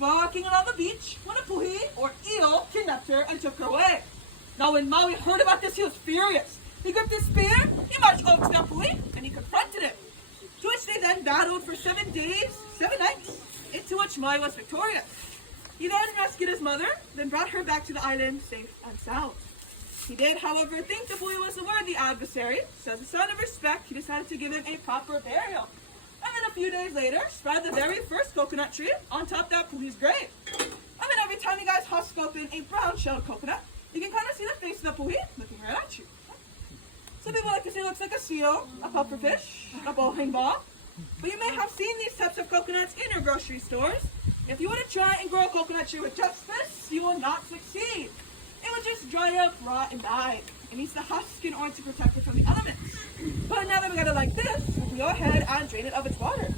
walking along the beach when a puhi, or eel, kidnapped her and took her away. Now when Maui heard about this, he was furious. He gripped his spear, he marched over to that puhi, and he confronted it. To which they then battled for 7 days, 7 nights, into which Maui was victorious. He then rescued his mother, then brought her back to the island safe and sound. He did, however, think the puhi was a worthy adversary, so as a sign of respect, he decided to give him a proper burial. And then a few days later, spread the very first coconut tree on top of that puhi's grave. And then every time you guys husk open a brown-shelled coconut, you can kind of see the face of the puhi looking right at you. Some people like to say it looks like a seal, a pufferfish, a bowling ball. But you may have seen these types of coconuts in your grocery stores. If you were to try and grow a coconut tree with just this, you will not succeed. It would just dry up, rot, and die. It needs the husk in order to protect it from the elements. But now that we got it like this, we can go ahead and drain it of its water.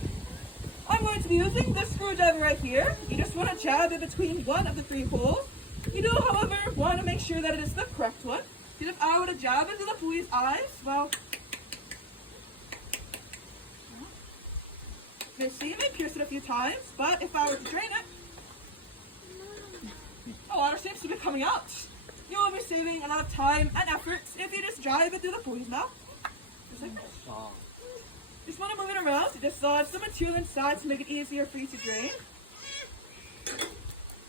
I'm going to be using this screwdriver right here. You just want to jab it between one of the 3 holes. You do, however, want to make sure that it is the correct one. Because if I were to jab into the puhi's eyes, well, you see, you may pierce it a few times, but if I were to drain it, the water seems to be coming out. You will be saving a lot of time and effort if you just drive it through the puhi's mouth. Just like this. Just want to move it around to dislodge some material inside to make it easier for you to drain.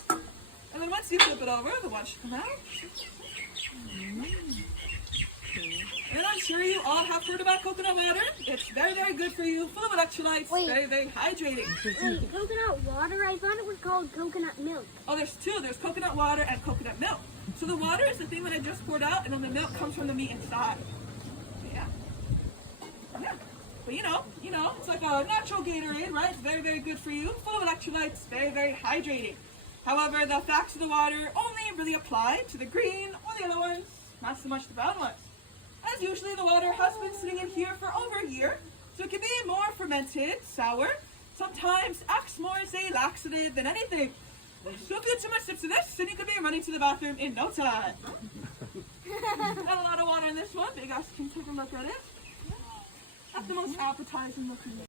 And then once you flip it over, the water should come out. And I'm sure you all have heard about coconut water. It's very, very good for you, full of electrolytes, very, very hydrating. Wait, coconut water? I thought it was called coconut milk. Oh, there's 2. There's coconut water and coconut milk. So the water is the thing that I just poured out, and then the milk comes from the meat inside. Yeah. But you know, it's like a natural Gatorade, right? It's very, very good for you, full of electrolytes, very, very hydrating. However, the facts of the water only really apply to the green or the other ones, not so much the brown ones. As usually, the water has been sitting in here for over a year, so it can be more fermented, sour, sometimes acts more as a laxative than anything. So if you do too much sips of this, then you could be running to the bathroom in no time. Got a lot of water in this one, but you guys can take a look at it. Not the most appetizing looking.